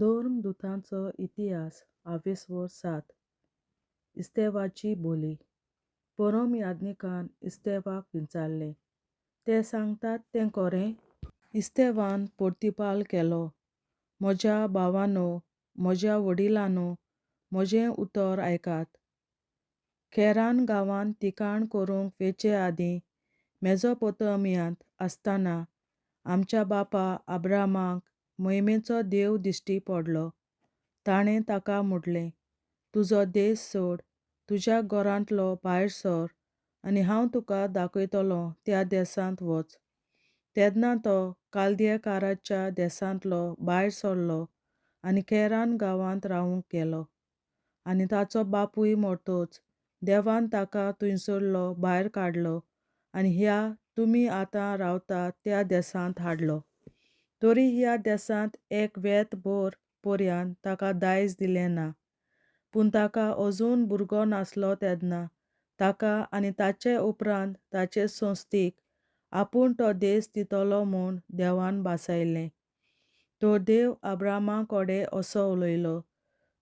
धर्मदूतांचो इतिहास 27 इस्तेवाची बोली. परम याज्ञिकान इस्तेवाक विचारलें. ते सांगतात तें खरें? इस्तेवान प्रतिपाल केलो, म्हज्या भावांनो, म्हज्या वडिलांनो, म्हजें उतर आयकात. खेरान गांवांत तिकाण करूंक वेचे आदीं मेजोपोतामियांत आसतना आमच्या बापा अब्रामाक मोहिमेचो देव दिश्टी पडलो. ताणें ताका म्हटलें, तुजो देश सोड, तुज्या घरांतलो भायर सर, आनी हांव तुका दाखयतलों त्या देसांत वच. तेन्ना तो कालदियेकाराच्या देसांतलो भायर सरलो आनी खेरान गांवांत रावूंक गेलो. आनी ताचो बापूय मरतोच देवान ताका थंयसरलो भायर काडलो आनी ह्या तुमी आतां रावतात त्या देसांत हाडलो. तरी ह्या देसांत एक वेतभर पर्यंत ताका दायज दिलें ना. पूण ताका अजून भुरगो नासलो तेन्ना ताका आनी ताचे उपरांत ताचे संस्थीक आपूण तो देश दितलो म्हूण देवान भासायलें. तो देव अब्रामा कडेन असो उलयलो,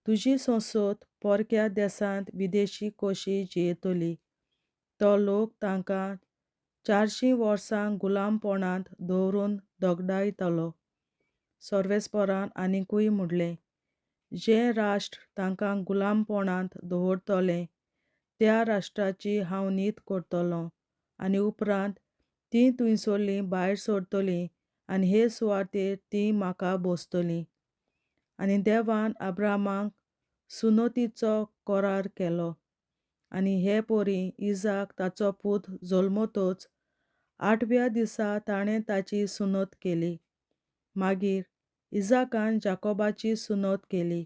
तुजी संसत परक्या देसांत विदेशी कशी जियेतली. तो लोक तांकां 400 वर्सां गुलामपणांत दवरून दोगडायतलो. सर्वेस्परान आनीकूय म्हणलें, जें राष्ट्र तांकां गुलामपणांत दवरतलें त्या राष्ट्राची हांव नीत करतलों आनी उपरांत तीं थंयसरलीं भायर सरतलीं आनी हे सुवातेर तीं म्हाका भोसतलीं. आनी देवान अब्रामाक सुनोतीचो करार केलो. आनी हे पोरी इजाक ताचो पूत जल्मतच 8व्या दिसा ताणें ताची सुनोत केली. मागीर इजाकान जाकोबाची सुनोत केली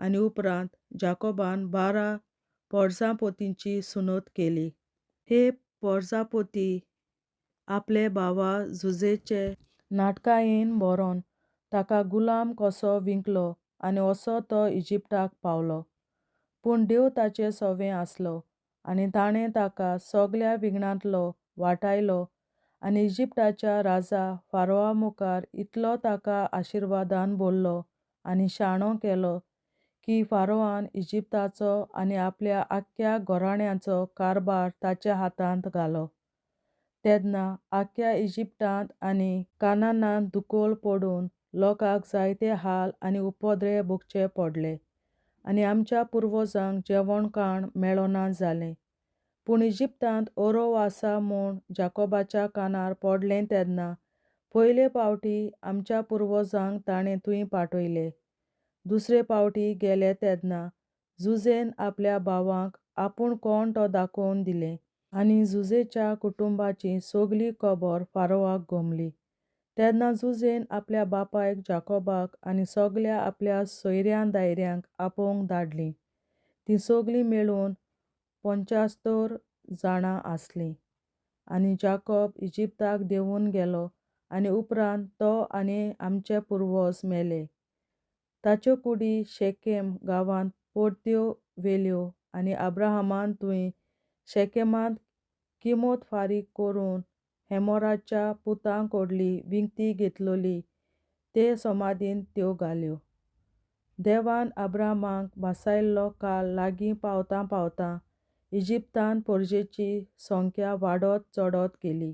आनी उपरांत जाकोबान 12 परजापोतींची सुनोत केली. हे परजापोती आपले भावा जुजेचे नाटकायेन बरोवन ताका गुलाम कसो विकलो आनी असो तो इजिप्टाक पावलो. पूण देव ताचे सोबें आसलो आनी ताणें ताका सगल्या विघ्नांतलो वाटायलो आनी इजिप्टाच्या राजा फारोआ मुखार इतलो ताका आशिर्वादान भरलो आनी शाणो केलो की फारोआन इजिप्टाचो आनी आपल्या आख्ख्या घराण्याचो कारबार ताच्या हातांत घालो. तेन्ना आख्ख्या इजिप्टांत आनी कानानांत दुखोल पडून लोकांक जायते हाल आनी उपद्रे भोगचे पडले आनी आमच्या पुर्वजांक जेवण खाण मेळना जालें. पूण इजिप्टांत ओरो आसा म्हूण जाकोबाच्या कानार पडलें तेन्ना पयले फावटी आमच्या पुर्वजांक ताणें थंय पाठयले. दुसरे फावटी गेले तेन्ना जुजेन आपल्या भावांक आपूण कोण तो दाखोवन दिलें आनी जुजेच्या कुटुंबाची सगली खबर फारोआक घुमली. तेन्ना जुजेन आपल्या बापायक जाकोबाक आनी सगल्या आपल्या सोयऱ्यां दायऱ्यांक आपोवंक धाडलीं. तीं सगलीं मेळून 75 जाणां आसलीं. आनी जाकोब इजिप्टाक देंवून गेलो आनी उपरांत तो आनी आमचे पुर्वज मेले. ताच्यो कुडी शेकेम गांवांत परत्यो व्हेल्यो आनी अब्राहमान थंय शेकेमांत किंमत फारीक करून हेमोराच्या पुतांकडली विकती घेतलोली ते समाधींत त्यो घाल्यो. देवान अब्रामाक भासायल्लो काळ लागीं पावतां पावतां इजिप्टांत परजेची संख्या वाडत चडत गेली.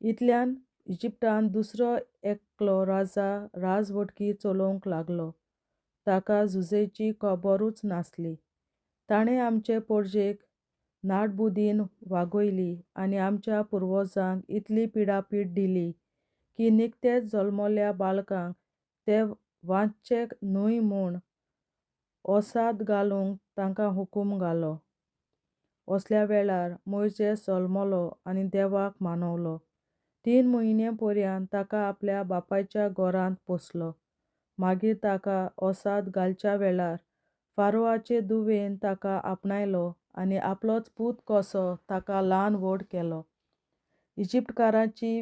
इतल्यान इजिप्टांत दुसरो एकलो राजा राजवटकी चलोवंक लागलो. ताका जुजेची खबरूच नासली. ताणें आमचे परजेक नाडबुदीन वागयली आनी आमच्या पुर्वजांक इतली पिडापीड दिली की निकतेच जल्मल्ल्या बाळकांक ते वांचचे न्हय म्हूण ओसाद घालूंक तांकां हुकूम घालो. असल्या वेळार मोइसेस जल्मलो आनी देवाक मानवलो. 3 म्हयने पर्यंत ताका आपल्या बापायच्या घरांत पोसलो. मागीर ताका ओसाद घालच्या वेळार फारोआचे धुवेन ताका आपणायलो आनी आपलोच पूत कसो ताका ल्हान व्हड केलो. इजिप्टकारांची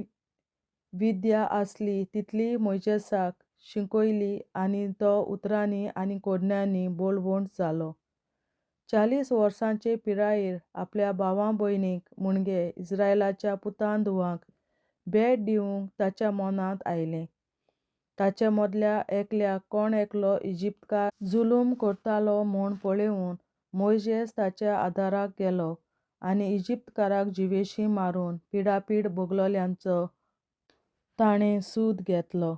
विद्या आसली तितली मोइसेसाक शिकयली आनी तो उतरांनी आनी कोडण्यांनी बोळवंत जालो. 40 वर्सांचे पिरायेर आपल्या भावा भयणीक मुणगे इस्रायेलाच्या पुतांधुवांक भेट दिवंक ताच्या मनांत आयलें. ताचे मदल्या एकल्याक कोण एकलो इजिप्तकार जुलूम करतालो म्हूण पळोवन मोइशेस ताच्या आदाराक गेलो आनी इजिप्तकाराक जिवेशी मारून पिडापीड भोगलोल्यांचो ताणें सूद घेतलो.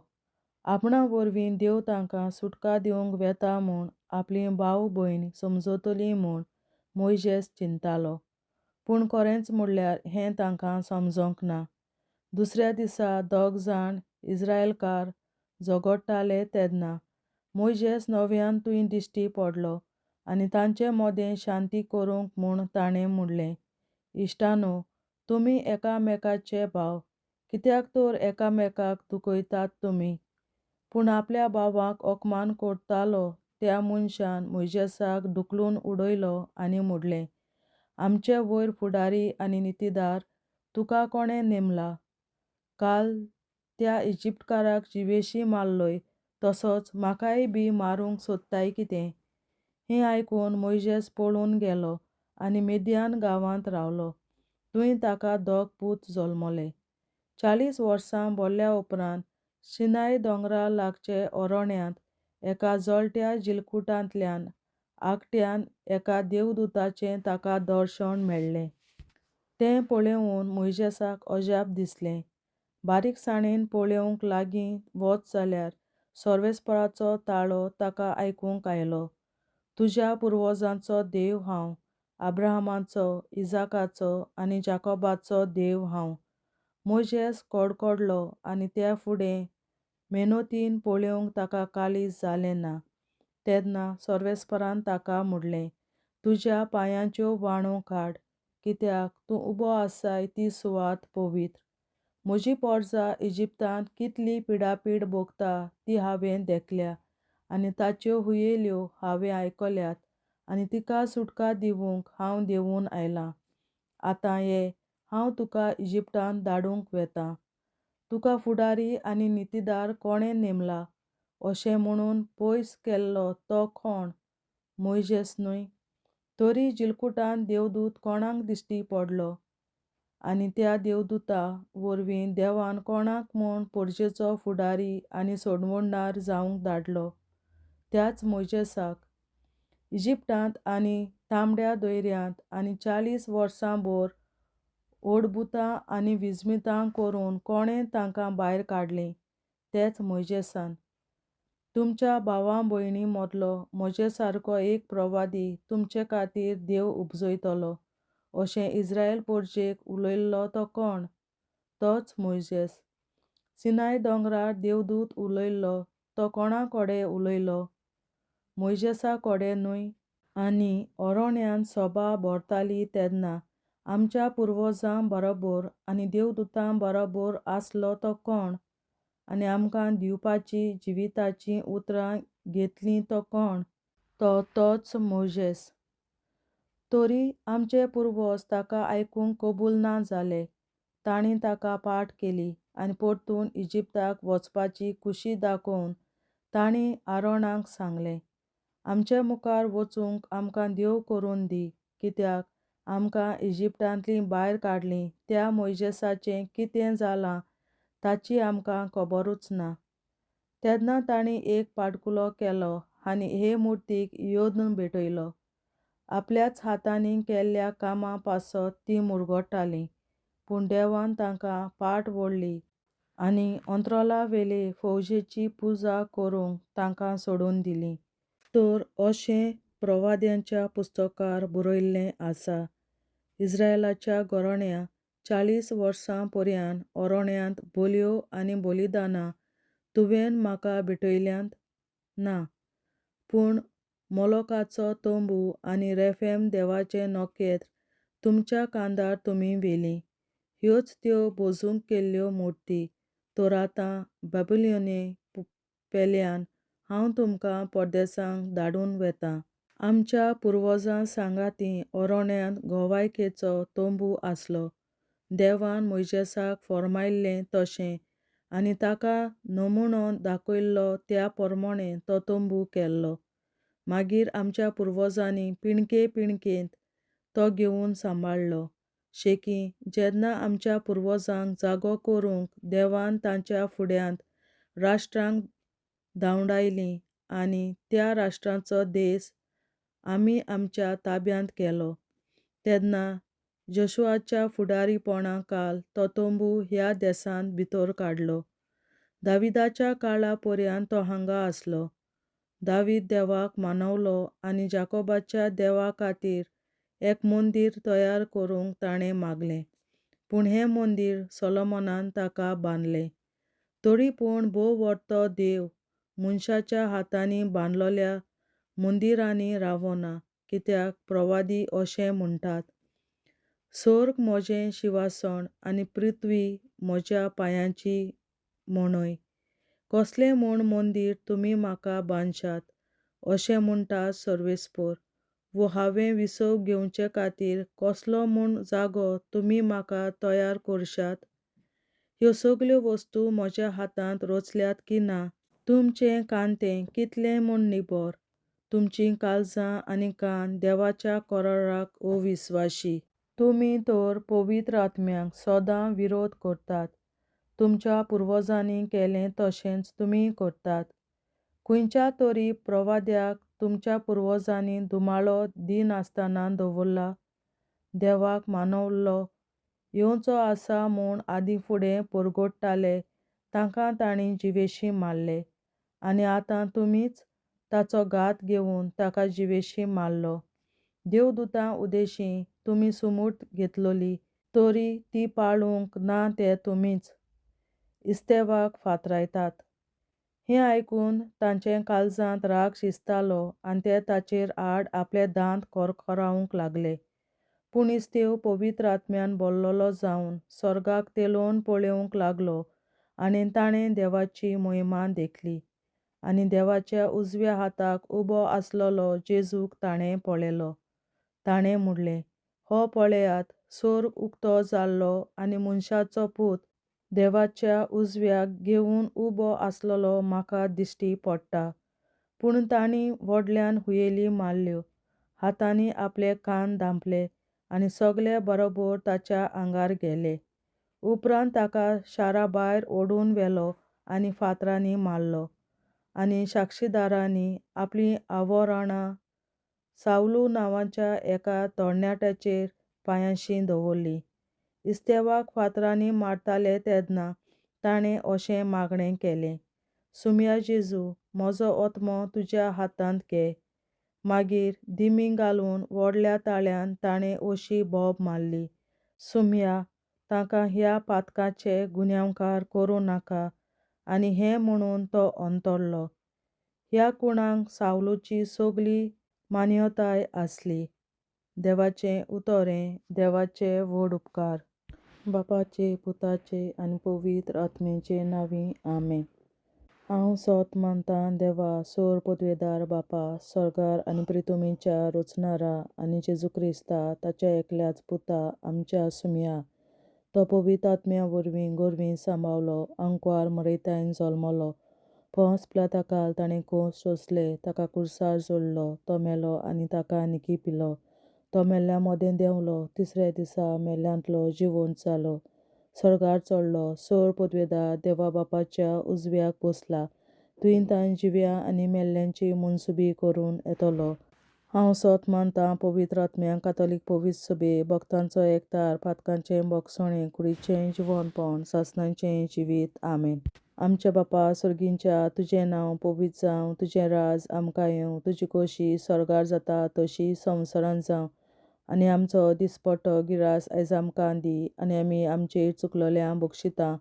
आपणा वरवीं देव तांकां सुटका दिवंक वेता म्हूण आपली भाव भयण समजतली म्हूण मोइशेस चिंतालो. पूण खरेंच म्हणल्यार हें तांकां समजोंक ना. दुसऱ्या दिसा दोग जाण इस्रायेलकार झगडटाले तेन्ना मोइशेस नव्यान थंय दिश्टी पडलो आनी तांचे मदें शांती करूंक म्हूण ताणें म्हणलें, इश्टांनो, तुमी एकामेकाचे भाव, कित्याक तर एकामेकाक दुखयतात तुमी. पूण आपल्या भावाक अपमान करतालो त्या मनशान मोइशेसाक ढुकलून उडयलो आनी म्हणलें, आमचे वयर फुडारी आनी नितीदार तुका कोणें नेमला? काल त्या इजिप्तकाराक जिवेशी मारलोय तसोच म्हाकाय बी मारूंक सोदताय कितें? हें आयकून मोइशेस पळून गेलो आनी मिद्यान गांवांत रावलो. थंय ताका दोग पूत जल्मले. 40 वर्सां भरल्या उपरांत सिनाय दोंगरा लागचे अरण्यात एका जळट्या जिलकुटांतल्यान आकट्यान एका देवदूताचें ताका दर्शन मेळ्ळें. तें पळोवन मोइशेसाक अजाप दिसलें. बारीकसाणेन पळोवंक लागीं वच जाल्यार सर्वेस्पराचो ताळो ताका आयकूंक आयलो. तुज्या पुर्वजांचो देव हांव, आब्राहमाचो, इसाकाचो आनी जाकोबाचो देव हांव. मोइशेस कडकडलो आनी त्या फुडें मेहनतीन पळोवंक ताका काळीज जालें ना. तेन्ना सर्वेस्परान ताका म्हणलें, तुज्या पांयांच्यो वाणो काड, कित्याक तूं उबो आसाय ती सुवात पवित्र. म्हजी पोरसां इजिप्तांत कितली पिडापीड भोगता ती हांवें देखल्या आनी ताच्यो हुयेल्यो हांवें आयकल्यात आनी तिका सुटका दिवंक हांव देंवून आयलां. आतां ये, हांव तुका इजिप्तांत धाडूंक वेतां. तुका फुडारी आनी नितीदार कोणें नेमला? अशें म्हणून पयस केल्लो तो कोण? मोइशेस न्हय? तरी जिलकुटांत देवदूत कोणाक दिश्टी पडलो आनी त्या देवदूता वरवीं देवान कोणाक म्हूण परजेचो फुडारी आनी सोडवणदार जावंक धाडलो? त्याच मोइशेसाक. इजिप्टांत आनी तांबड्या दर्यांत आनी 40 वर्सां भर ओडबुतां आनी विजमितां करून कोणें तांकां भायर काडलीं? तेच मोइशेसान. तुमच्या भावां भयणीं मदलो म्हजे सारको एक प्रवादी तुमचे खातीर देव उपजयतलो अशें इस्रायल परजेक उलयल्लो तो कोण? तोच मोइशेस. सिनाय दोंगरार देवदूत उलयल्लो तो कोणा कडेन उलयलो? मोइशेसा कडेन न्हय? आनी अरण्यांत सभा भरताली तेन्ना आमच्या पुर्वजां बरोबर आनी देवदूतां बरोबर आसलो तो कोण? आनी आमकां दिवपाची जिविताचीं उतरां घेतलीं तो कोण? तोच मोइशेस. तरी आमचे पुर्वज ताका आयकूंक कबूल ना जाले. तांणी ताका पाट केली आनी परतून इजिप्ताक वचपाची खुशी दाखोवन तांणी आरोनाक सांगलें, आमचे मुखार वचूंक आमकां देव करून दी, कित्याक आमकां इजिप्टांतलीं भायर काडलीं त्या मोइशेसाचें कितें जालां ताची आमकां खबरूच ना. तेन्ना तांणी एक पाडकुलो केलो आनी हे मुर्तीक योद्न भेटयलो. आपल्याच हातांनी केल्ल्या कामा पासत ती मुरगळटालीं. पूण देवान तांकां पाट व्हडली आनी अंत्रोलावेले फौजेची पुजा करूंक तांकां सोडून दिलीं. तर अशें प्रवाद्यांच्या पुस्तकार बरयल्लें आसा, इस्रायेलाच्या घराण्या 40 वर्सां पर्यान अरण्यांत बलयो आनी बलिदानां तुवें म्हाका भेटयल्यांत ना, पूण मोलोकाचो तंबू आनी रेफेम देवाचें नखेत्र तुमच्या कांतार तुमी व्हेलीं. ह्योच त्यो बसूंक केल्ल्यो मुर्ती. तर आतां बॅबिलोने पेल्यान हांव तुमकां परदेसांत धाडून वेतां. आमच्या पुर्वजां सांगाती अरण्यांत घोवायकेचो तंबू आसलो. देवान मोइशेसाक फर्मायल्लें तशें आनी ताका नमुनो दाखयल्लो त्या प्रमाणें तो तंबू केल्लो. मागीर आमच्या पुर्वजांनी पिणके पिणकेंत तो घेवन सांबाळ्ळो. शेकी जेन्ना आमच्या पुर्वजांक जागो करूंक देवान तांच्या फुड्यांत राष्ट्रांक धांवडायलीं आनी त्या राष्ट्रांचो देश आमी आमच्या ताब्यांत केलो. तेन्ना जोशुआच्या फुडारीपणा खाल तो तोंबू ह्या देशांत भितर काडलो. दाविदाच्या काळा पर्यंत तो हांगा आसलो. दावीद देवाक मानवलो आनी जाकोबाच्या देवा खातीर एक मंदीर तयार करूंक ताणें मागलें. पूण हें मंदीर सोलोमोनान ताका बांदलें. तरी पूण भोव व्हडतो देव मनशाच्या हातांनी बांदलोल्या मंदिरांनी रावना, कित्याक प्रवादी अशें म्हणटात, स्वर्ग म्हजें शिंवासन आनी पृथ्वी म्हज्या पांयांची मणय. कसलें म्हूण मंदीर तुमी म्हाका बांदशात, अशें म्हणटा सर्वेस्पर. वो हांवें विसव घेवचे खातीर कसलो म्हूण जागो तुमी म्हाका तयार करशात. ह्यो सगल्यो वस्तू म्हज्या हातांत रचल्यात की ना. तुमचें कांतें कितलें म्हूण निबर. तुमचीं काळजां आनी कान देवाच्या कराराक अविस्वाशी. तुमी तर पवित्र आत्म्याक सदां विरोध करतात. तुमच्या पुर्वजांनी केलें तशेंच तुमी करतात. खंयच्या तरी प्रवाद्याक तुमच्या पुर्वजांनी धुमाळो दिनासतना दवरला. देवाक मानवलो येवचो आसा म्हूण आदीं फुडें परगडटाले तांकां तांणी जिवेशीं मारले. आनी आतां तुमीच ताचो घात घेवन ताका जिवेशीं मारलो. देवदूतां उदेशीं तुमी सुमूट घेतलोली, तरी ती पाळूंक ना ते तुमीच इस्तेवाक फातरायतात. हें आयकून तांचे काळजांत राग शिजतालो आनी ते ताचेर आड आपले दांत करकरावंक लागले. पूण इस्तेव पवित्र आत्म्यान भरलोलो जावन स्वर्गाक तेलोवन पळोवंक लागलो आनी ताणें देवाची महिमा देखली. आनी देवाच्या उजव्या हाताक उबो आसलोलो जेजूक ताणें पळयलो. ताणें म्हणलें, हो पळयात, स्वर्ग उक्तो जाल्लो आनी मनशाचो पूत देवाच्या उजव्याक घेवन उबो आसलोलो म्हाका दिश्टी पडटा. पूण तांणी व्हडल्यान हुयेली मारल्यो, हातांनी आपले कान धांपले आनी सगळे बरोबर ताच्या आंगार गेले. उपरांत ताका शारा भायर ओडून व्हेलो आनी फातरांनी मारलो. आनी साक्षीदारांनी आपलीं आव्हाराणां सावलू नांवाच्या एका तरणाट्याचेर पांयांशी दवरलीं. इस्तेवाक फातरांनी मारताले तेन्ना ताणें अशें मागणें केलें, सुम्या जेजू, म्हजो आत्मो तुज्या हातांत घे. मागीर दिमी घालून व्हडल्या ताळ्यान ताणें अशी बोब मारली, सुम्या, ताका ह्या पातकाचे गुन्यांवकार करूं नाका. आनी हें म्हणून तो अंतरलो. ह्या कुणाक सावलूची सगली मान्यताय आसली. देवाचें उतोरें. देवाचे व्हड उपकार. बापाचे, पुताचे आनी पवित्र आत्म्याचे नांवीं आमेन. हांव सोत मानतां देवा, सोर पदवेदार बापा, स्वर्गार आनी पृथ्वीच्या रचणारा, आनी जेजू क्रिस्ता ताच्या एकल्याच पुता आमच्या सुम्या, तो पवित्र आत्म्या वरवीं गोरवीं सांबावलो, अंकवार मरयतायन जल्मलो. पोंस पिलाताकाल ताणें खूंस सोंसले, ताका क्रुसार जोडलो, तो मेलो आनी ताका निकी पिलो. तो मेल्ल्या मोदें देंवलो, तिसऱ्या दिसा मेल्ल्यांतलो जिवंत जालो, स्वर्गार चडलो, सोर पदवेदार देवा बापाच्या उजव्याक बसला, थंय ताण जिव्या आनी मेल्ल्यांची मनसुबी करून येतलो. हांव सोत मानतां पवित्र आत्म्याक, कातोलीक पवित्र सभे, भक्तांचो एकठार, पातकांचें भोगसणें, कुडीचें जिवंतपण, सासणाचें जिवीत. आमेन. आमच्या बापा सुर्गींच्या, तुजें नांव पवित्र जावं, तुजें राज आमकां येवं, तुजी खोशी स्वर्गार जाता तशी संवसारांत जावं. आनी आमचो दिसपट्टो गिरास आयज आमकां दी. आनी आमी आमचेर चुकलोल्यांक बक्षिता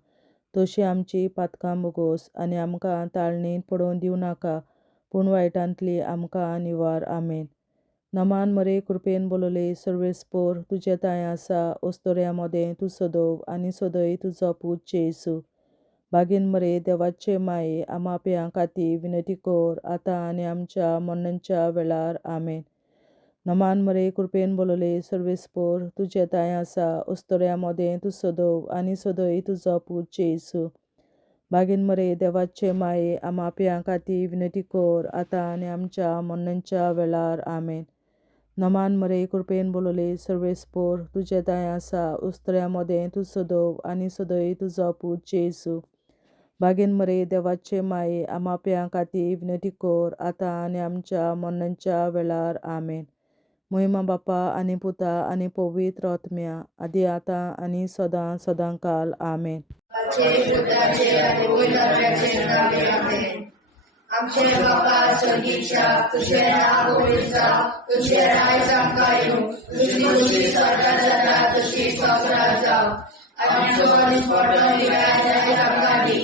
तशी आमची पातकां बोगोस. आनी आमकां ताळणेंत पडोवन दिवं नाका, पूण वायटांतली आमकां निवार. आमेन. नमान मरे, कृपेन भरलेली, सर्वेस्पर तुजे ताय आसा, अस्तोऱ्या मोदें तूं सदव आनी सदय तुजो पूत जेजू. बागेन मरे, देवाचे माये, आमा पियां खातीर विनंती कर, आतां आनी आमच्या मरणाच्या वेळार. आमेन. नमान मरे, कृपेन भरलेली, सर्वेस्पर तुजे ताय आसा, अस्तोऱ्या मोदें तूं सदव आनी सदय तुजो पूत जेजू. बागेन मरे, देवाचे माये, आमा पियां खातीर विनंती कर, आतां आनी आमच्या मरणाच्या वेळार. आमेन. नमान मरे, कृपेन भरलेली, सर्वेस्पर तुजे ताय आसा, अस्तोऱ्या मोदें तूं सदव आनी सदय तुजो पूत जेजू. बागेन मरे देवाचे माये आमा प्यां खातीर विनंती कर आतां आनी आमच्या मरणाच्या वेळार आमेन. महिमा बापा आनी पुता आनी पवित्र आत्म्या आदी आतां आनी सदां सदांकाल आमेन. आमचे बापा चडीच्या तुझे नाव पवित्र जावं, तुझे राज आमकां येवं, तुजी खुशी स्वर्गांत जाता तशी संवसारांत जावं. आनी आमकां दिसपट्टो निराय आमकां दी,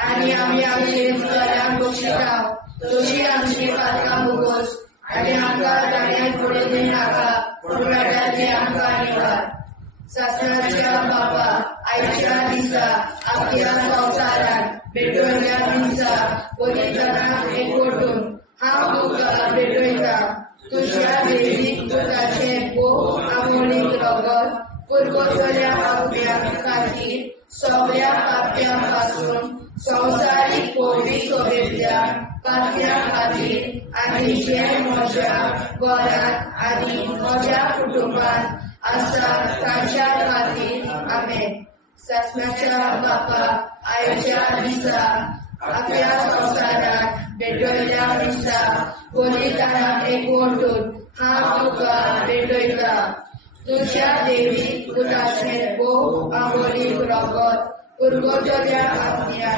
आनी आमी आमचे चुकल्यांक बक्षितांव, तुजी आमची पातकां भोगोस, आनी आमकां दाण्यांत पडूंक दिनाका, पूण वायटांतल्यान आमकां निवार. सासणाच्या बापा आयच्या दिसा आपल्या संवसारांत भेटवयल्या दिसा पवित्रांक एकवटून हांव तुका भेटयता. तुज्या देवीक पुताचें भोव आमोणीक रगत पुरगोतल्या आत्म्या खातीर सगळ्या पाप्यां पासून संवसारीक पवित्र सोबेतल्या पाप्यां खातीर आनी जे म्हज्या घरांत आनी म्हज्या कुटुंबांत आसा तांच्या खातीर आमेन. सासणाच्या बापा आयच्या दिसा आपल्या संवसारांत भेटयल्या दिसा पवित्रांक एकवटून हांव तुका भेटयता. तुज्या देवीक पुताचें भोव आमोणीक रगत पुरगोतल्या आत्म्या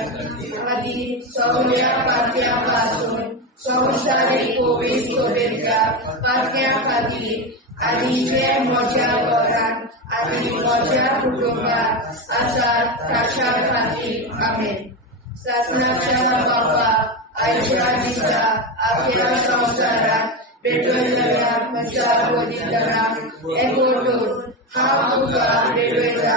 खातीर सगळ्या पाप्यां पासून संवसारीक पवित्र सोबेतल्या पाप्यां खातीर आनी जे म्हज्या घरांत आनी म्हज्या कुटुंबांत आसात तांच्या खातीर आमेन. सासणाच्या बापा आयच्या दिसा आपल्या संवसारांत भेटयल्या म्हज्या पवित्रांक एकवटून हांव तुका भेटयता.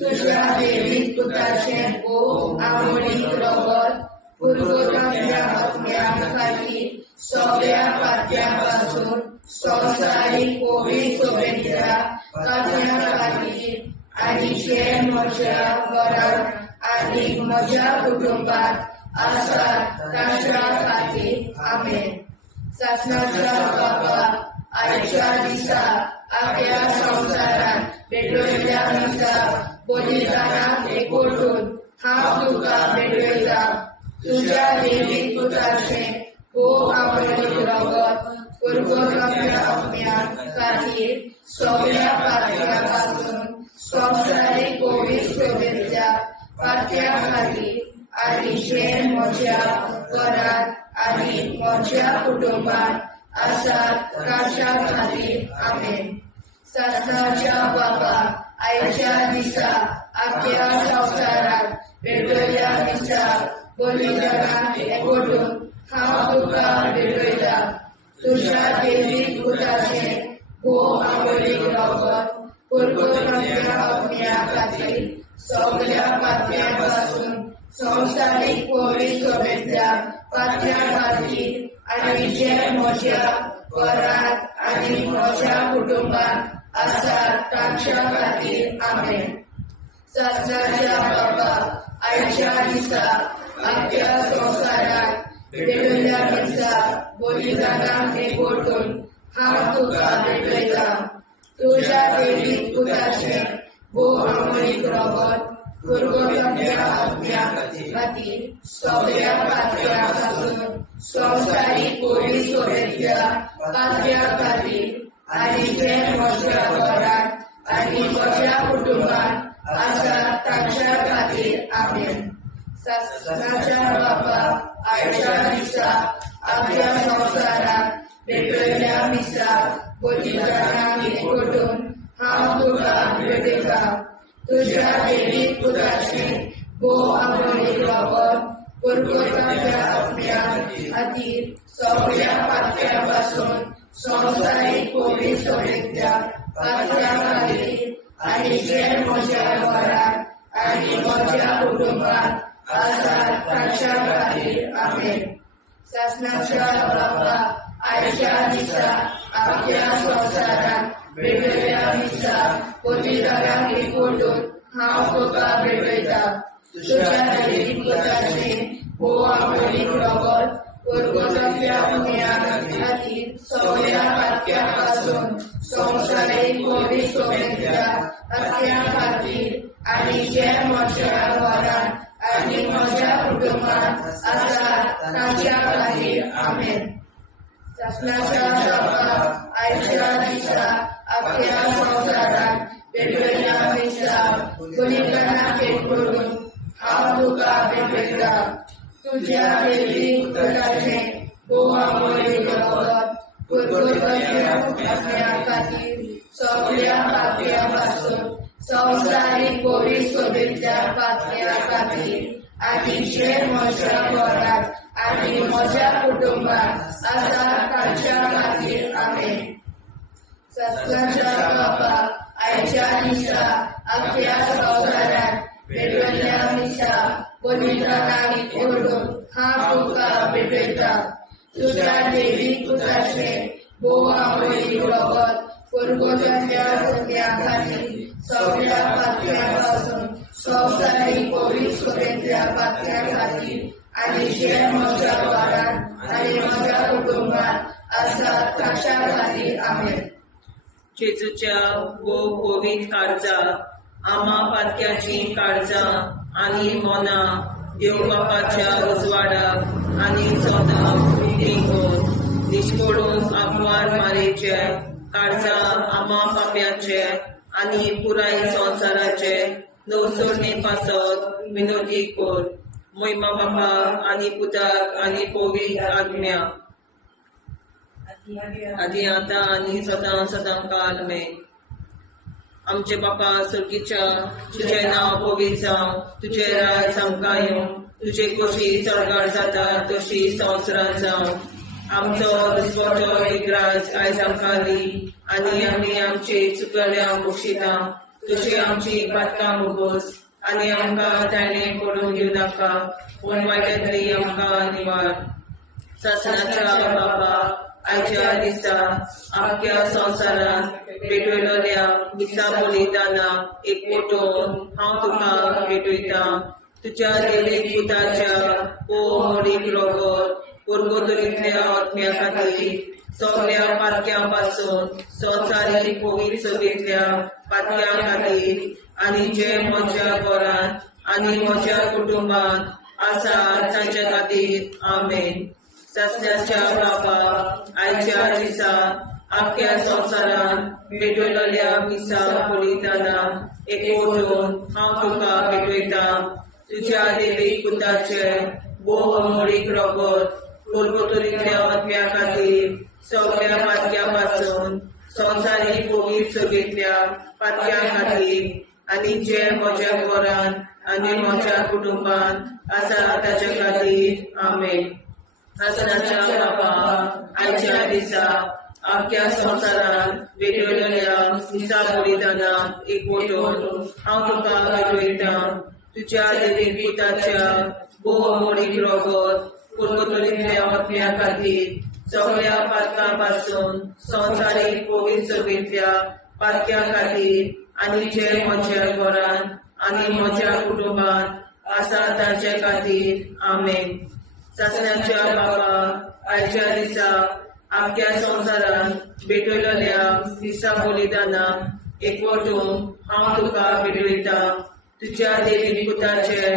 तुज्या देवीक पुताचें भोव आमोणीक रगत पुरगोतल्या आत्म्या खातीर सगळ्या पाप्यां पासून संवसारीक पवित्र सोबेतल्या पाप्यां खातीर आनी जे म्हज्या घरांत आनी म्हज्या कुटुंबांत आसात तांच्या खातीर आमेन. सासणाच्या बापा आयच्या दिसा आपल्या संवसारांत भेटयल्या दिसा पवित्रांक एकवटून हांव तुका भेटयता. तुज्या देवीक पुताचें भोव आमोणीक रगत पुरगोतल्या आत्म्या खातीर सगळ्या पाप्यां पासून संवसारीक पवित्र सोबेतल्या पाप्यां खातीर आनी जे म्हज्या घरांत आनी म्हज्या कुटुंबांत आसात तांच्या खातीर आमेन. सासणाच्या बापा आयच्या दिसा आपल्या संवसारांत भेटयल्या दिसा पवित्रांक एकवटून हांव तुका भेटयता. तुज्या देवीक पुताचें भोव आमोणीक रगत पुरगोतल्या आत्म्या खातीर सगळ्या पाप्यां पासून संवसारीक पवित्र सोबेतल्या पाप्यां खातीर आनी जे म्हज्या घरांत आनी म्हज्या कुटुंबांत आसात तांच्या खातीर आमेन. सासणाच्या बापा आयच्या दिसा आपल्या संवसारांत भेटयल्या दिसा पवित्रांक एकवटून हांव तुका भेटयता. तुज्या देवीक पुताचें भोव आमोणीक रगत पुरगोतल्या आत्म्या खातीर सगळ्या पाप्यां पासून संवसारीक पवित्र सोबेतल्या पाप्यां खातीर आनी जे म्हज्या घरांत आनी म्हज्या कुटुंबांत आसात तांच्या खातीर आमेन. सासणाच्या बापा आयच्या दिसा आपल्या संवसारांत भेटयल्या दिसा पवित्रांक एकवटून हांव तुका भेटयता. तुज्या देवीक पुताचें भोव आमोणीक रगत पुरगोतल्या आत्म्या खातीर सगळ्या पाप्यां पासून संवसारीक पवित्र सोबेतल्या पाप्यां खातीर आनी जे म्हज्या घरांत आनी म्हज्या कुटुंबांत आसात तांच्या खातीर आमेन. सासणाच्या बापा आयच्या दिसा आपल्या संवसारांत भेटयल्या दिसा पवित्रांक एकवटून हांव तुका भेटयता. तुज्या देवीक पुताचें भोव आमोणीक रगत पुरगोतल्या आत्म्या खातीर सगळ्या पाप्यां पासून संवसारीक पवित्र सोबेतल्या पाप्यां खातीर आनी जे म्हज्या घरांत आनी म्हज्या कुटुंबात आसात तांच्या खातीर आमेन. ससनाच्या बापाक आयच्या दिसा आख्या संवसारान भेटयल्या दिसा गुणीकरणां करून हांव तुका भेटयता. तुज्या देवी पुत्राचें बोवामोरी जगत पुरगोरच्या आपल्या खातीर सगळ्या पापया पासून संवसारीक पवित्र सोबेतल्या पापया खातीर आनी जे म्हज्या घरांत आनी म्हज्या कुटुंबात आसा तांच्या खातीर आमेन. सत्वाच्या बापाक आयच्या दिसा आख्या संवसारान भेटयल्या दिसा पवित्रांनी करून हांव तुका भेटयता. तुज्या देवी पुत्राचें बोवामोरी जगत पुरगोरच्या सगळ्या खातीर सगळ्या पापया पासून संवसारीक पवित्र सोबेतल्या पापया खातीर आनी जे म्हज्या घरांत आनी म्हज्या कुटुंबात आसात तांच्या खातीर आमेन. जेजूच्या पवित्र काळजा आमा पातक्याची काळजां आनी मोना देव बापाच्या उजवाडाक आनी सदांच उक्तींकोर निश्कोडून आग्वाद मारेचे काळजां आमा पाप्याचे आनी पुराय संवसाराचे नवसोडणे पासत विनोदी कोर. महिमा बापा आनी पुताक आनी पवित्र आत्म्या आदी आतां आनी सदां सदां काल आमेन. आमचे बापा सुर्गीच्या तुझे नांव पवित्र जावं, तुझे राज आमकां येवं, तुझे कशी सरकार जाता तशी संवसारांत जावं. आमचो दिसवटो एक राज आयज आमकां दी आनी आमी आमचे चुकल्यांक बक्षिता. तुजी आमची पातकां मुगोस आनी आमकां ताणें पडून दिवं नाका, पूण वायटांतली आमकां निवार. सासणाच्या बापा आयच्या दिसा आख्या संवसारान भेटयलोल्या दिसा बलिदाना एकवटून हांव तुका भेटयता. तुज्या देवीक पुताच्या मोडीक रगत पुरगोतरींतल्या आत्म्या खातीर सगळ्या पातक्यां पासून संवसारीक पवित्र सोबेतल्या पातक्यां खातीर आनी जे म्हज्या घरांत आनी म्हज्या कुटुंबात आसा तांच्या खातीर आमेन. ससण्याच्या बापा आयच्या दिसा आख्या संवसारान भेटयलोल्या दिसा बलिदाना एकवटून हांव तुका भेटयता. तुज्या देवीक पुताचे मोडीक रगत पुरगोतरींतल्या आत्म्या खातीर सगळ्या पातक्यां पासून संवसारीक पवित्र सोबेतल्या पातक्यां खातीर आनी जे म्हज्या घरांत आनी म्हज्या कुटुंबात आसा ताच्या खातीर आमेन. सासणाच्या बापा आयच्या दिसा आख्या संवसारान भेटयलोल्या दिसा बलिदाना एकवटून हांव तुका भेटयता. तुज्या देवीक पुताच्या मोडीक रगत पुरगोतरींतल्या आत्म्या खातीर सगळ्या पातकां पासून संवसारीक पवित्र सोबेतल्या पातक्यां खातीर आनी जे म्हज्या घरांत आनी म्हज्या कुटुंबात आसा तांचे खातीर आमेन. सासण्याच्या बापा आयच्या दिसा आख्या संवसारान भेटयलोल्या दिसा बलिदाना एकवटून हांव तुका भेटयता. तुज्या देवीक पुताचे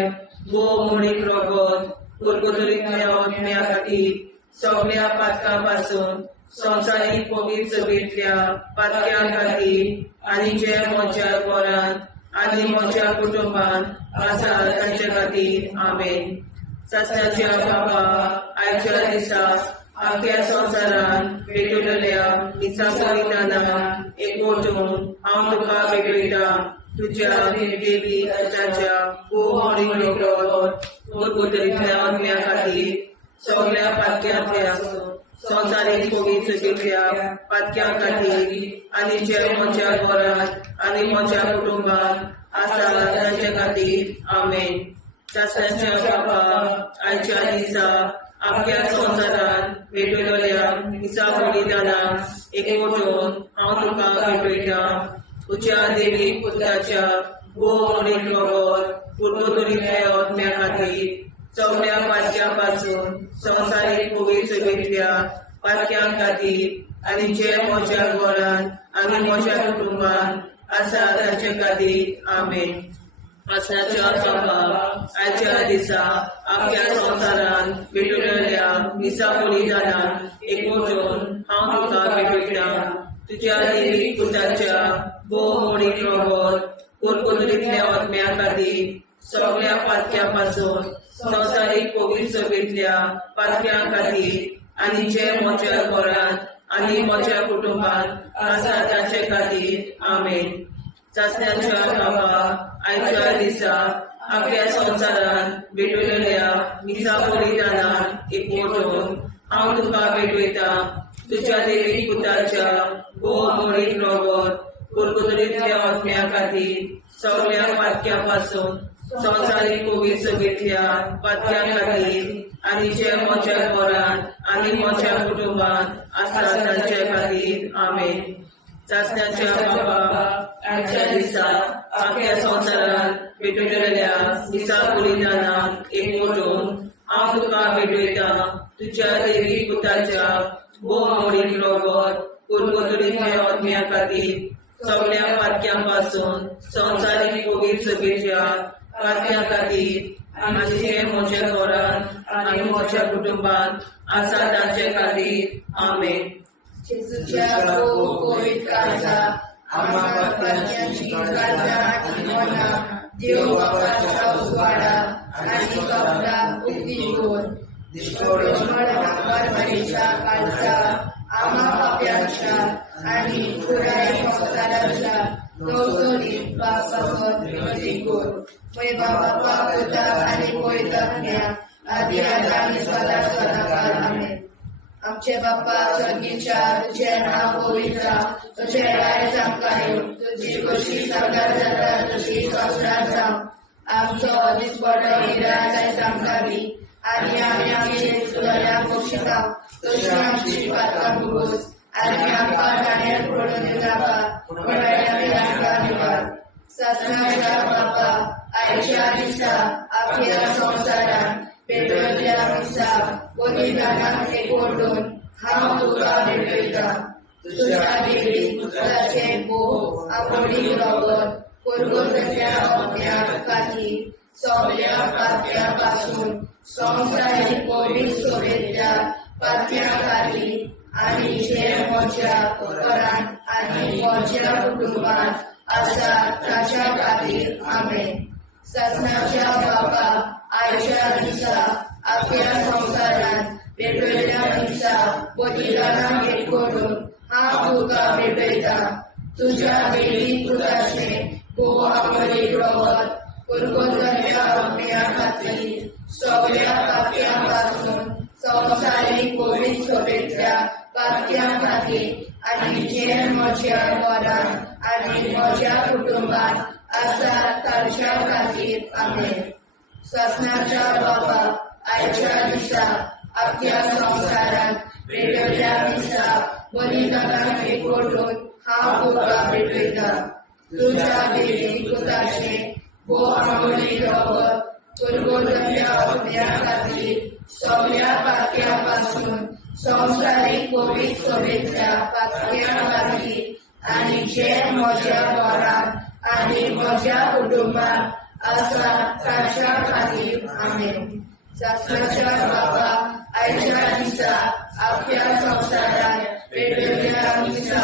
मोडीक रगत पुरगोतरींतल्या आत्म्या खातीर सगळ्या पातकां पासून संवसारीक पवित्र सोबेतल्या पातक्यां खातीर आनी जे म्हज्या घरांत आनी म्हज्या कुटुंबात आसा तांचे खातीर आमेन. सासण्याच्या बापा आयच्या दिसा आख्या संवसारान भेटयलोल्या दिसा बलिदाना एकवटून हांव तुका भेटयता. तुज्या देवीक पुताच्या मोडीक रगत पुरगोतरींतल्या आत्म्या खातीर सगळ्या पातक्यांतल्या संवसारीक पवित्र सोबेतल्या पातक्यां खातीर आनी जे म्हज्या घरांत आनी म्हज्या कुटुंबात आसा तांचे खातीर आमेन. सासण्याच्या बापा आयच्या दिसा आख्या संवसारान भेटयलोल्या दिसा बलिदाना एकवटून हांव तुका भेटयता. तुज्या देवीक पुताच्या मोडीक रगत पुरगोतरींतल्या आत्म्या खातीर सगळ्या पातक्यां पासून संवसारीक पवित्र सोबेतल्या पातक्यां खातीर आनी जे म्हज्या घरांत आनी म्हज्या कुटुंबात आसा तांचे खातीर आमेन. आसनाच्या कापाक आयच्या दिसा आख्या संवसारान भेटलेल्या मिसा बलिदानान एकवटून हांव तुका भेटयता तुज्या दैवीक पुताच्या भोव मोडीक रगत कुरकुतरीतल्या आत्म्या खातीर सगळ्या पातक्यां पासून संवसारीक पवित्र सभेंतल्या पातक्यां खातीर आनी जे म्हज्या घरांत आनी म्हज्या कुटुंबांत आसा ताचे खातीर आमेन. चाचण्याच्या कापाक आयच्या दिसा आख्या संवसारान भेटलेल्या मिसा बलिदानान एकवटून हांव तुका भेटयता तुज्या दैवीक पुताच्या भोव मोडीक रगत कुरकुतरीतल्या आत्म्या खातीर सगळ्या पातक्यां पासून संवसारीक पवित्र सभेंतल्या पातक्यां खातीर आनी जे म्हज्या घरांत आनी म्हज्या कुटुंबांत आसा तांचे खातीर आमेन. चाचण्याच्या कापाक आयच्या दिसा आख्या संवसारान भेटलेल्या मिसा बलिदानान एकवटून हांव तुका भेटयता तुज्या दैवीक पुताच्या भोव मोडीक रगत कुरकुतरीतल्या आत्म्या खातीर सगळ्या पातक्यां पासून संवसारीक पवित्र सभेच्या पातक्यां खातीर आनी जे म्हज्या घरांत आनी म्हज्या कुटुंबांत आसा तांचे खातीर आमेन. जेजूच्या पवित्र काळजा आम्हा पातक्यांची काळजा आनी मना देव बापाच्या उजवाडा आनी कपडाक उक्ती दोर परमेच्या काळजा आम्हा पाप्यांच्या आनी पुराय संवसाराच्या नवसरीत पापावर विनती कोर. पळय बाबा पुता आनी पवित्रात्म्या आदी आनी सदा सदाकाळ आमेन. आमचे बाप्पा स्वर्गीच्या तुझे नाव पवित्र तुझे राय आमकां येवं तुजी कशी सरकार जाता तशी संसारांत जावं. आमचो दिसपडो हिराय आमकां दी आनी आमी आमची सुदारण्याक बक्षिता तशी आमची पातकां भोगोस आनी आमकां गाण्यार पडून दिनाका पूण आमी आमकां निवार. ससनाच्या बाप्पा आयच्या दिसा आख्या संवसारान भेटलेल्या मिसा बलिदानान एकवटून हांव तुका भेटयता तुज्या दैवीक पुताचे भोव मोडीक रगत कुरकुतरीतल्या आत्म्या खातीर सगळ्या पातक्यां पासून संवसारीक पवित्र सभेच्या पातक्यां खातीर आनी जे म्हज्या घरांत आनी म्हज्या कुटुंबांत आसा ताच्या खातीर आमेन. ससनाच्या बापा आयच्या दिसा आख्या संवसारान भेटलेल्या मिसा बलिदानान एकवटून हांव तुका भेटयता तुज्या दैवीक पुताचे भोव मोडीक रगत कुरकुतरीतल्या आत्म्या खातीर सगळ्या पातक्यां पासून संवसारीक पवित्र सभेच्या पातक्यां खातीर आनी जे म्हज्या घरांत आनी म्हज्या कुटुंबांत आसा तांच्या खातीर आमेन. ससनाच्या बापा आयच्या दिसा आख्या संवसारान भेटलेल्या मिसा बलिदानान एकवटून हांव तुका भेटयता तुज्या दैवीक पुताचे भोव मोडीक रगत कुरकुतरीतल्या आत्म्या खातीर सगळ्या पातक्यां पासून संवसारीक पवित्र सभेच्या पातक्यां खातीर आनी जे म्हज्या घरांत आनी म्हज्या कुटुंबांत आसा तांच्या खातीर आमेन. ससनाच्या बापा आयच्या दिसा आख्या संवसारान भेटलेल्या मिसा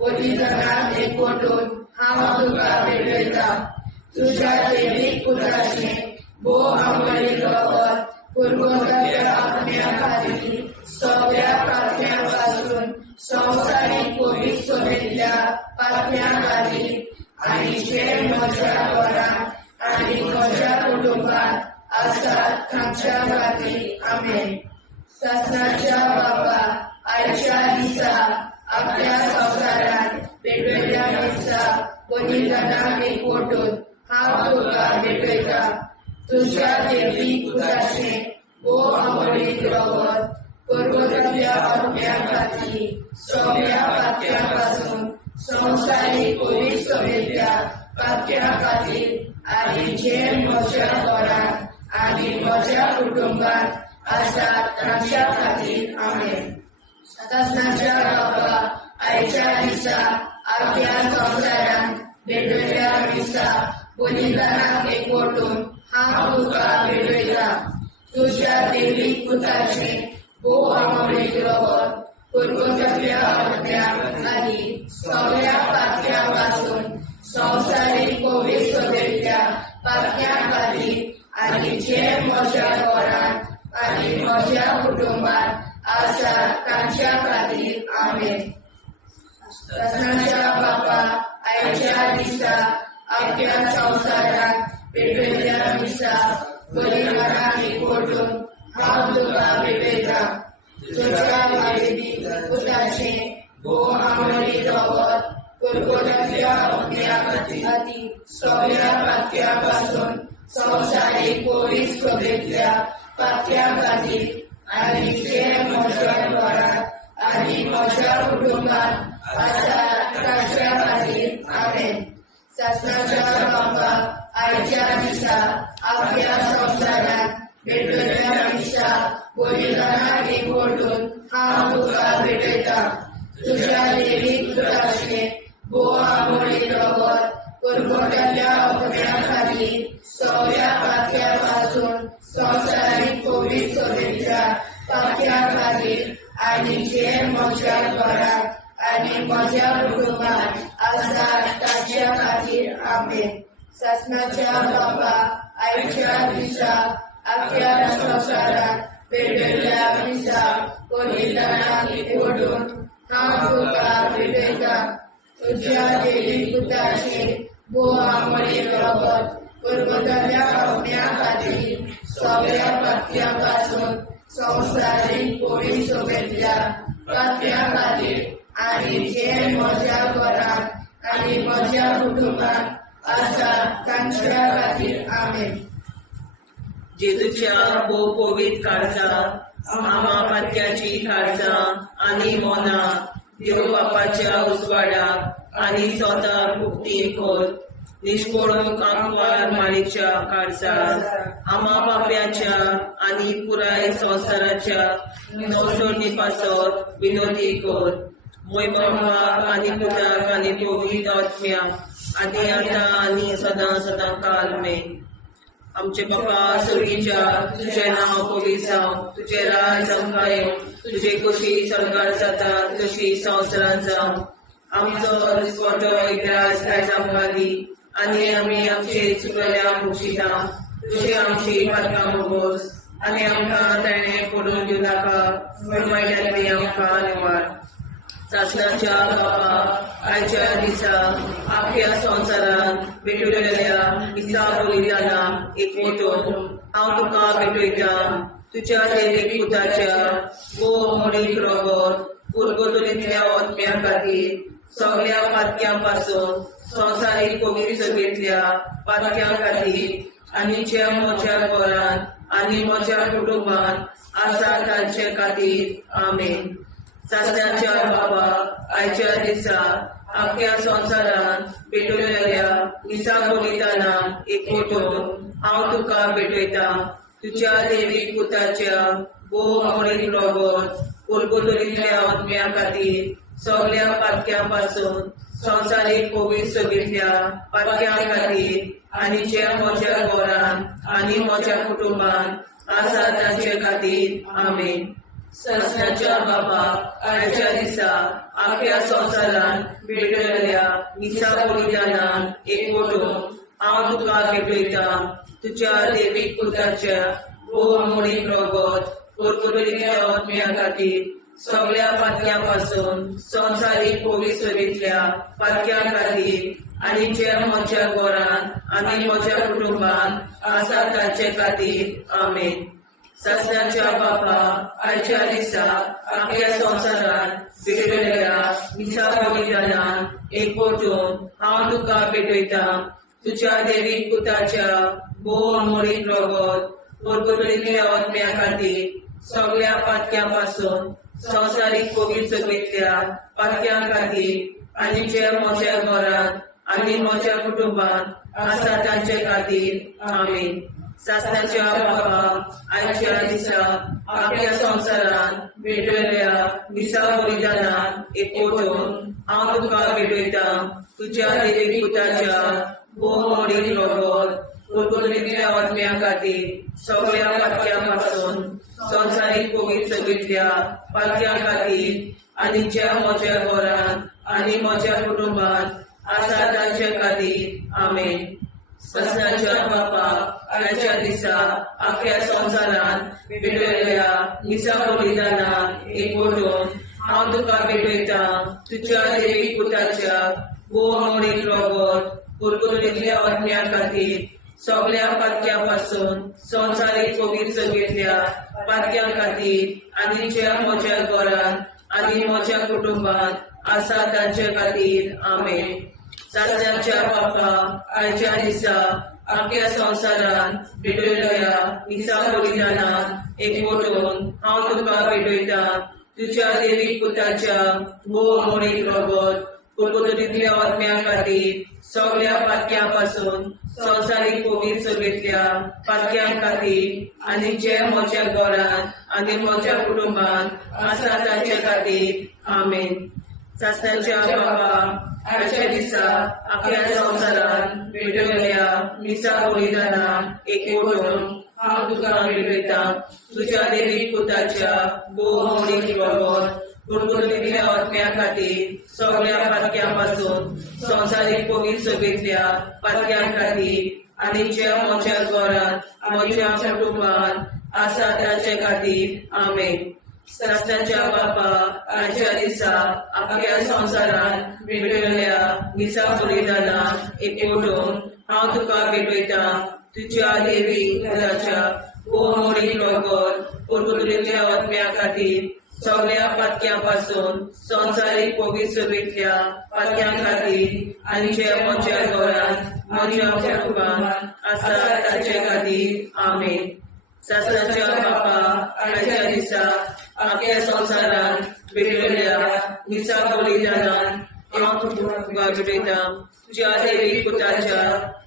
बलिदानान एकवटून हांव तुका भेटयता तुज्या दैवीक पुताचे भोव मोडीक रगत कुरकुतरीतल्या आत्म्या खातीर सगळ्या पातक्यां पासून संवसारीक पवित्र सभेच्या पातक्यां खातीर आनी जे म्हज्या घरांत आनी म्हज्या कुटुंबांत आसा तांच्या खातीर आमेन. ससनाच्या बापा आयच्या दिसा आख्या संवसारान भेटलेल्या मिसा बलिदानान एकवटून हांव तुका भेटयता तुज्या दैवीक पुताचे भोव मोडीक रगत कुरकुतरीतल्या आत्म्या खातीर सगळ्या पातक्यां पासून संवसारीक पवित्र सभेच्या पातक्यां खातीर आनी जे म्हज्या घरांत आनी म्हज्या कुटुंबांत आसा तांच्या खातीर आमेन. ससनाच्या बापा आयच्या दिसा आख्या संवसारान भेटलेल्या मिसा बलिदानाक एकवटून हांव तुका भेटयता तुज्या दैवीक पुताचे भोव अमोलीक रगत कुरकुरतल्या अडत्याक आनी सगळ्या पातक्या पासून संवसारीक कोवीड सोबेतल्या पातक्या खातीर आनी जे म्हज्या घरांत आनी म्हज्या कुटुंबात आसा तांच्या खातीर आमेन. ससनाच्या बापा आयच्या दिसा अख्ख्या संवसाराक भेटयल्या मिसा बलिदानाक एकवटून हांव तुका भेटयता तुज्या दैवीक पुताचे भोव अमोलीक रगत कुरकुरतल्या अडत्या खातीर सगळ्या पातक्या पासून संवसारीक कोवीड सोबेतल्या पातक्या खातीर आनी जे म्हज्या घरांत आनी म्हज्या कुटुंबात आसा तांच्या खातीर आमेन. ससनाच्या बापा आयच्या दिसा अख्ख्या संवसाराक भेटयल्या मिसा बलिदानाक एकवटून हांव तुका भेटयता तुज्या दैवीक पुताचे भोव अमोलीक रगत कुरकुरतल्या अडत्या खातीर सगळ्या पातक्या पासून संवसारीक कोवीड सोबेतल्या पातक्या खातीर आनी जे म्हज्या घरांत आनी म्हज्या कुटुंबात आसा तांच्या खातीर आमेन. ससनाच्या बापा आयच्या दिसा अख्ख्या संवसाराक भेटयल्या मिसा बलिदानाक एकवटून हांव तुका भेटयता तुज्या दैवीक पुताचे भोव अमोलीक रगत कुरकुरतल्या अडत्या खातीर सगळ्या पातक्या पासून संवसारीक कोवीड सोबेतल्या पातक्या खातीर आनी जे म्हज्या घरांत आनी म्हज्या कुटुंबात आसा तांच्या खातीर आमेन. जेजूच्या भोव कोवीड काळजां आमा पातक्याची काळजां आनी मोना देव बापाच्या उजवाडाक आनी स्वता मुक्ती कोर निष्पळूंक आंकवार माळेच्या काळजार आमा बापाच्या आनी पुराय संवसाराच्या नवसोडणी पासत विनोदी कोर मोय बापाक आनी पुताक आनी पवित्र आत्म्याक आदी आतां आनी सदां सदां काल मेन. आमचे बापा सर्गीच्या तुझे नांव पवित्र जावं तुझे राज आमकां येवं तुझे कशी सरकार जाता तशी संवसारांत जावं आमचो दिसपटो एकदांच आयज आमकां दी आनी आमी आमचे चुकल्यांक बक्षिता तुजी आमची पातकां भोगोस आनी आमकां ताणें पडून दिवं नाका वायटांतली आमकां निवाड. ससनाच्या बापा आयच्या दिसा अख्ख्या संवसारांत भेटयल्या मिसा बलिदानाक एकवटून हांव तुका भेटयता तुज्या दैवीक पुताच्या भोव अमोलीक रगत कुरकुरतल्या अडत्या खातीर सगळ्या पातक्यां पासून संवसारीक कोवीड सोबेतल्या पातक्या खातीर आनी जे म्हज्या घरांत आनी म्हज्या कुटुंबात आसा तांचे खातीर आमेन. ससनाच्या बापा आयच्या दिसा अख्ख्या संवसारांत भेटयल्या मिसा बलिदानाक एकवटून हांव तुका भेटयता तुज्या दैवीक पुताच्या भोव अमोलीक रगत कुरकुरतल्या अडत्या खातीर सगळ्या पातक्यां पासून संवसारीक कोवीड सोबेतल्या पातक्या खातीर आनी जे म्हज्या घरांत आनी म्हज्या कुटुंबात आसा तांचे खातीर आमेन. ससनाच्या बापा आयच्या दिसा अख्ख्या संवसारांत भेटयल्या मिसा बलिदानाक एकवटून हांव तुका भेटयता तुज्या दैवीक पुताच्या भोव अमोलीक रगत कुरकुरतल्या अडत्या खातीर सगळ्या पातक्यां पासून संवसारीक कोवीड सोबेतल्या पातक्या खातीर आनी जे म्हज्या घरांत आनी म्हज्या कुटुंबात आसा तांचे खातीर आमेन. ससनाच्या बापा आयच्या दिसा अख्ख्या संवसारांत भेटयल्या मिसा बलिदानाक एकवटून हांव तुका भेटयता तुज्या दैवीक पुताच्या भोव अमोलीक रगत कुरकुरतल्या अडत्या खातीर सगळ्या पातक्यां पासून संवसारीक कोवीड सोबेतल्या पातक्या खातीर आनी जे म्हज्या घरांत आनी म्हज्या कुटुंबात आसा तांचे खातीर आमेन. सासणाच्या बाबा आयच्या दिसा आख्या संवसारान भेटयल्या मिसा बलिदानान एकवटून हांव तुका भेटयता तुज्या देवी पुताच्या भोवमोडीक रगत कुरकुरीतल्या आत्म्या खातीर सगळ्या पातक्या पासून संवसारीक पवित्र सगळ्या पातक्या खातीर आनी ज्या म्हज्या घरान आनी म्हज्या कुटुंबात आसा तांचे खातीर आमेन. सासणाच्या बापा आयच्या दिसा आख्या संवसारान भेटयल्या मिसा बलिदानान एकवटून हांव तुका भेटयता तुज्या देवी पुताच्या भोवमोडीक रगत कुरकुरीतल्या आत्म्या खातीर सगळ्या पातक्या पासून संवसारीक पवित्र सगळ्या पातक्या खातीर आनी ज्या म्हज्या घरान आनी म्हज्या कुटुंबात आसा तांचे खातीर आमेन. सासणाच्या बापा आयच्या दिसा आख्या संवसारान भेटयल्या मिसा बलिदानान एकवटून हांव तुका भेटयता तुज्या देवी पुताच्या भोवमोडीक रगत कुरकुरीतल्या आत्म्या खातीर सगळ्या पातक्या पासून संवसारीक पवित्र सगळ्या पातक्या खातीर आनी जे म्हज्या घरान आनी म्हज्या कुटुंबात आसा तांचे खातीर आमेन. सासणाच्या बाबा आयच्या दिसा आख्या संवसारान भेटयल्या मिसा बलिदानान एकवटून हांव तुका भेटयता तुज्या देवी पुताच्या भोवमोडीक रगत कुरकुरीतल्या आत्म्या खातीर सगळ्या पातक्या पासून संवसारीक पवित्र सगळ्या पातक्या खातीर आनी ज्या म्हज्या घरान म्हज्या कुटुंबात आसा तांचे खातीर आमेन. सासणाच्या बापा आयच्या दिसा आख्या संवसारान भेटयल्या मिसा बलिदानान एकवटून हांव तुका भेटयता तुज्या देवी पुताच्या भोवमोडीक रगत कुरकुरीतल्या आत्म्या खातीर सगळ्या पातक्या पासून संवसारीक पवित्र सगळ्या पातक्या खातीर आनी जे म्हज्या घरान म्हज्या कुटुंबात आसा तांचे खातीर आमेन. सासणाच्या बापा आयच्या दिसा आख्या संवसारान भेटयल्या मिसा बलिदानान हांव तुका भेटयता तुज्या देवी पुताच्या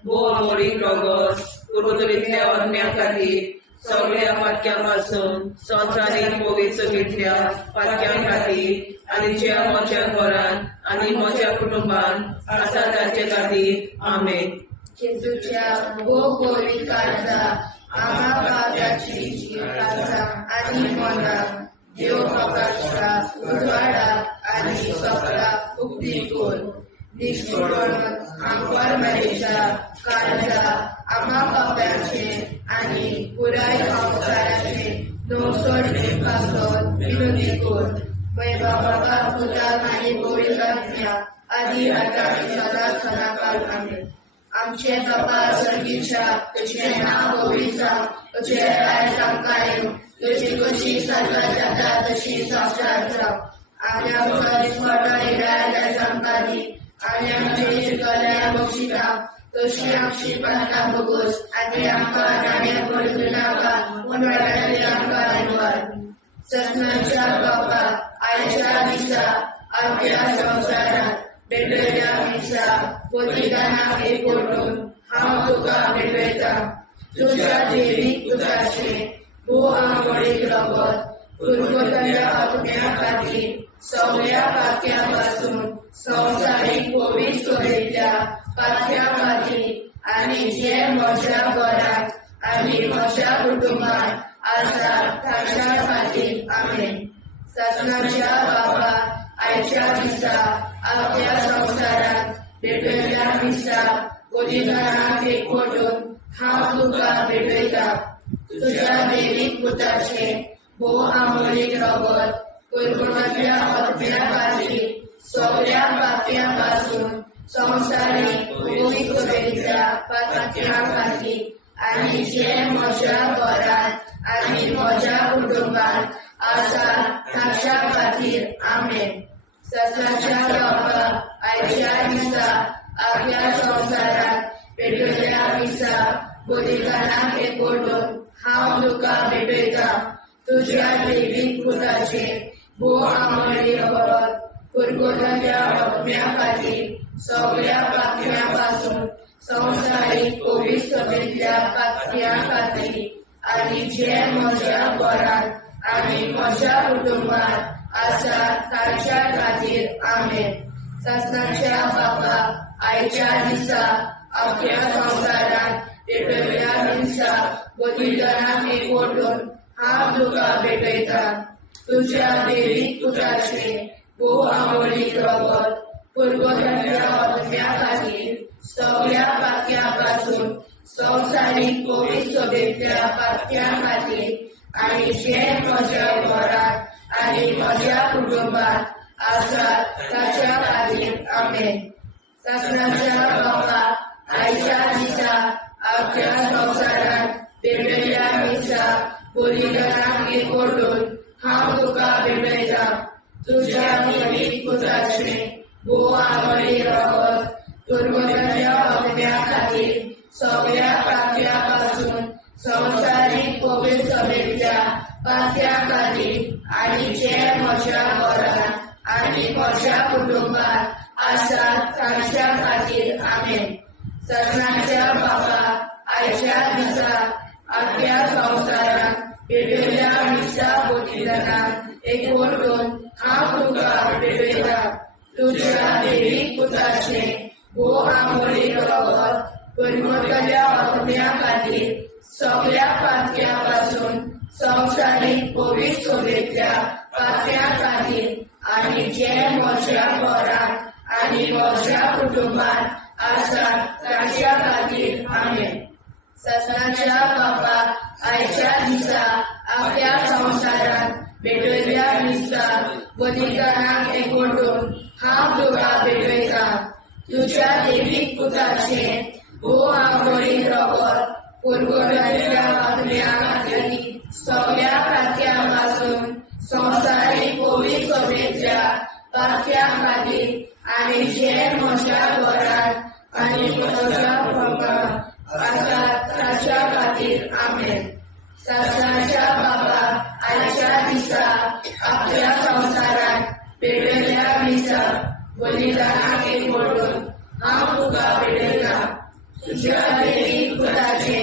भोवमोडीक रगत कुरकुरीतल्या आत्म्या खातीर सगळ्या पातक्या पासून संवसारीक पवित्र सगळ्या पातक्या खातीर आनी ज्या म्हज्या घरान आनी म्हज्या कुटुंबात आसा तांचे खातीर आमेन. जेजूच्या भोवमोडीक काळजा आम्हा पाप्याची काळजा आनी मना देव प्रकाशा उजवाडा आनी सपला उक्ती कोर निष्ठुरण आंकवार मेरेच्या काळजा आम्हा पाप्याचे आनी पुराय संवसाराचे नवसोडणे पासत विनोदी कोर. बाबा पुता आनी पवित्रात्म्या आदी आता आनी सदांच सदांकाळ आमेन. आमचे बाबा सर्गीच्या तुझे नाव पवित्र तुझे राय आमकां तुझी कशी साजरा जाता तशी संस्कार जाव. आनी आमकां दिसपट्टा इराय आमकां दी आनी आमचे शिकल्या बक्षिता तशी आमची प्रार्थना भोगोस आनी आमकां नाण्या पडूं नाका पूण वाड्याचेर आमकां निवार. ससनाच्या बापा आयच्या दिसा आमच्या संवसारात भेटयल्या मिसा बलिदानाक एकवटून हांव तुका भेटयता तुज्या देवी पुताचे भोवमोडीक रगत कुरकुरीतल्या आत्म्या खातीर सगळ्या पातक्या पासून संवसारीक पवित्र सगळ्या पातक्या खातीर आनी जे म्हज्या घरान आनी म्हज्या कुटुंबात आसा तांच्या खातीर आमेन. ससनाच्या बापा आयच्या दिसा आख्या संवसारात भेटयल्या मिसा बलिदानाक एकवटून हांव तुका भेटयता तुज्या देवी पुताचे भोवमोडीक रगत कुरकुरीतल्या आत्म्या खातीर सगळ्या पातक्या पासून संवसारीक पवित्र सगळ्या पातक्या खातीर आनी जे म्हज्या घरान आनी म्हज्या कुटुंबात आसा तांच्या खातीर आमेन. ससनाच्या बापा आयच्या दिसा आख्या संवसारात भेटयल्या मिसा बलिदानाक एकवटून हांव तुका भेटयता तुज्या देवी पुताचे भोवमोडीक रगत कुरकुरीतल्या आत्म्या खातीर सगळ्या पातक्या पासून संवसारीक पवित्र सभेंतल्या पातक्या खातीर आनी जे म्हज्या घरांत आनी म्हज्या कुटुंबांत आसा तांच्या खातीर आमेन. ससनाच्या बापा, आयच्या दिसा अख्ख्या संवसारांत पेटयल्ल्या दिसा बलिदानाक एकवटून हांव तुका भेटयता. तुज्या देवीक पुताचे भोव आवडीक रगत पुर्वजांच्या आत्म्या खातीर सगळ्या पातक्यां पासून संवसारीक पवित्र सभेंतल्या पातक्यां खातीर आनी जे म्हज्या घरांत आनी म्हज्या कुटुंबांत आसात ताच्या खातीर आमेन. ससनाच्या बापा, आयच्या दिसा अख्ख्या संवसारांत पेटयल्ल्या दिसा बलिदानाक एकवटून हांव तुका भेटयता. तुज्या देवीक पुताचे भोव आवडीक रगत पुर्वजांच्या आत्म्या खातीर सगळ्या पातक्यां पासून संवसारीक पवित्र सभेंतल्या पातक्यां खातीर आनी जे म्हज्या घरांत आनी म्हज्या कुटुंबांत आसात तांच्या खातीर आमेन. ससनाच्या बापा, आयच्या दिसा अख्ख्या संवसारांत पेटयल्ल्या दिसा बलिदानाक एकवटून हांव तुका भेटयता. तुज्या देवीक पुताचे भोव आवडीक रगत पुर्वजांच्या आत्म्या खातीर सगळ्या पातक्यां पासून संवसारीक पवित्र सभेंतल्या पातक्यां खातीर आनी जे म्हज्या घरांत आनी म्हज्या कुटुंबांत आसात तांच्या खातीर आमेन. ससनाच्या बापा, आयच्या दिसा अख्ख्या संवसारांत पेटयल्ल्या दिसा बलिदानाक एकवटून हांव तुका भेटयता. तुज्या देवीक पुताचे भोव आवडीक रगत पुर्वजांच्या आत्म्या खातीर सगळ्या पातक्यां पासून संवसारीक पवित्र सभेंतल्या पातक्यां खातीर आनी जे म्हज्या घरांत आनी म्हज्या कुटुंबांत आसात ताच्या खातीर आमेन. ससनाच्या बापा, आयच्या दिसा अख्ख्या संवसारांत पेटयल्ल्या दिसा बलिदानाक एकवटून हांव तुका भेटयता. तुज्या देवीक पुताचे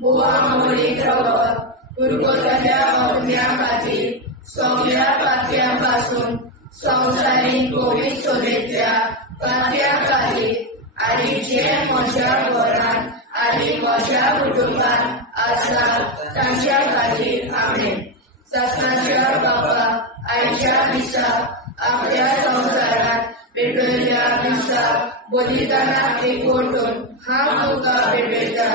भोव आवडीक रगत पुर्वजांच्या आत्म्या खातीर सगळ्या पातक्यां पासून संवसारीक पवित्र सभेंतल्या पातक्यां खातीर आनी जे म्हज्या घरांत आनी म्हज्या कुटुंबांत आसात तांच्या खातीर आमेन. ससनाच्या बापा, आयच्या दिसा अख्ख्या संवसारांत पेटयल्ल्या दिसा बलिदानाक एकवटून हांव तुका भेटयता.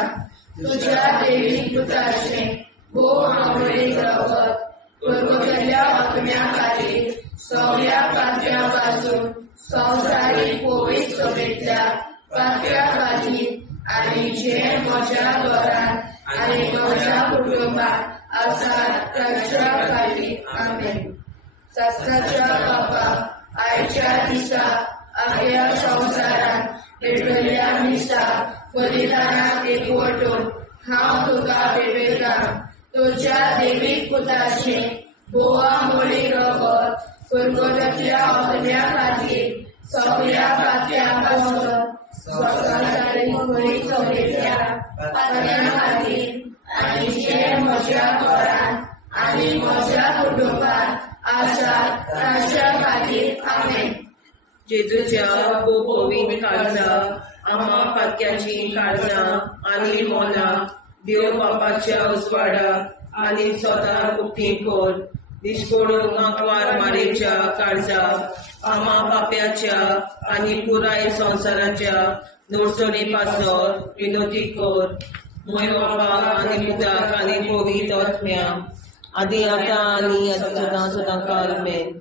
तुज्या देवीक पुताचे भोव आवडीक रगत पुर्वजांच्या आत्म्या खातीर सगळ्या पातक्यां पासून संवसारीक पवित्र सभेंतल्या पातक्यां खातीर आनी जे म्हज्या घरांत आनी म्हज्या कुटुंबांत आसात तांच्या खातीर आमेन. ससनाच्या बापा, आयच्या दिसा अख्ख्या संवसारांत पेटयल्ल्या दिसा बलिदानाक एकवटून हांव तुका भेटयता. तुज्या देवीक पुताचे भोव आवडीक रगत पुर्वजांच्या आत्म्या खातीर सगळ्या पातक्यां पासून संवसारीक पवित्र सभेंतल्या पातक्यां खातीर आनी जे म्हज्या घरांत आनी म्हज्या कुटुंबांत आसात तांच्या खातीर आमेन. जेजूच्या पवित्र काळजा, आम्हा पातक्याची काळजा आनी मोना देव बापाच्या उजवाडाक आनी स्वता उक्ती कोर. दिसपडून आंकवार मारेच्या काळजा, आम्हा पाप्याच्या आनी पुराय संवसाराच्या नोडसणी पासर विनोदी कोर. मोय बापा आनी पुताक आनी पवित्र आत्म्या आदी आतां आनी सदां सदां काल आमेन.